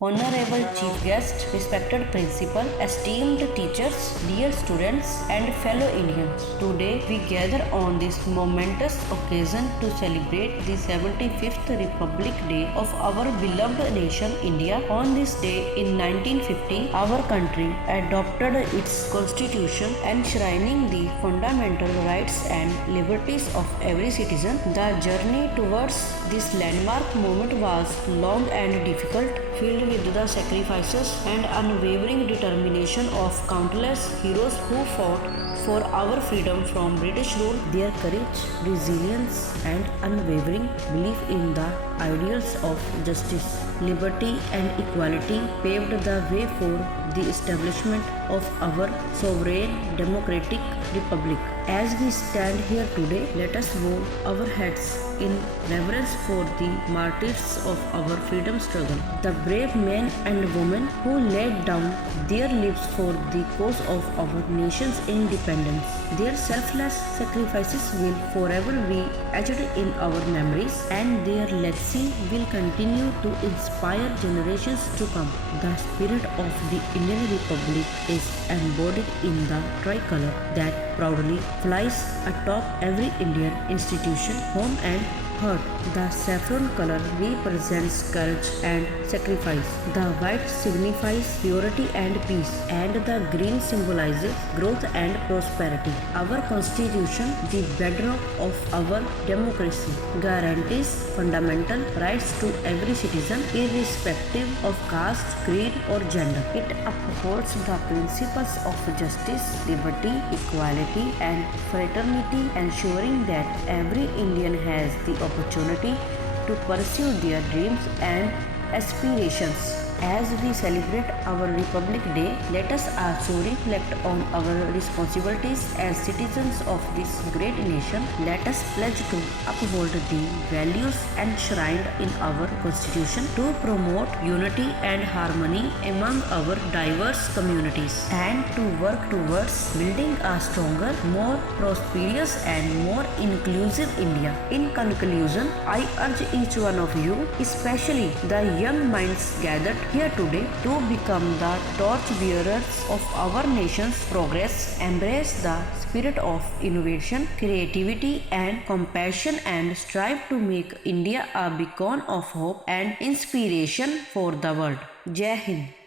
Honorable Chief Guest, respected Principal, esteemed teachers, dear students, and fellow Indians, today we gather on this momentous occasion to celebrate the 75th Republic Day of our beloved nation India. On this day in 1950, our country adopted its constitution enshrining the fundamental rights and liberties of every citizen. The journey towards this landmark moment was long and difficult, filled with the sacrifices and unwavering determination of countless heroes who fought for our freedom from British rule. Their courage, resilience, and unwavering belief in the ideals of justice, liberty, and equality paved the way for the establishment of our sovereign democratic republic. As we stand here today, let us bow our heads in reverence for the martyrs of our freedom struggle, the brave men and women who laid down their lives for the cause of our nation's independence. Their selfless sacrifices will forever be etched in our memories, and their legacy will continue to inspire generations to come. The spirit of the Indian Republic is embodied in the tricolor that proudly flies atop every Indian institution, home and heart. The saffron color represents courage and sacrifice. The white signifies purity and peace, and the green symbolizes growth and prosperity. Our constitution, the bedrock of our democracy, guarantees fundamental rights to every citizen, irrespective of caste, creed, or gender. It upholds the principles of justice, liberty, equality, and fraternity, ensuring that every Indian has the opportunity to pursue their dreams and aspirations. As we celebrate our Republic Day, let us also reflect on our responsibilities as citizens of this great nation. Let us pledge to uphold the values enshrined in our Constitution, to promote unity and harmony among our diverse communities, and to work towards building a stronger, more prosperous, and more inclusive India. In conclusion, I urge each one of you, especially the young minds gathered here today, to become the torch bearers of our nation's progress, embrace the spirit of innovation, creativity, and compassion, and strive to make India a beacon of hope and inspiration for the world. Jai Hind.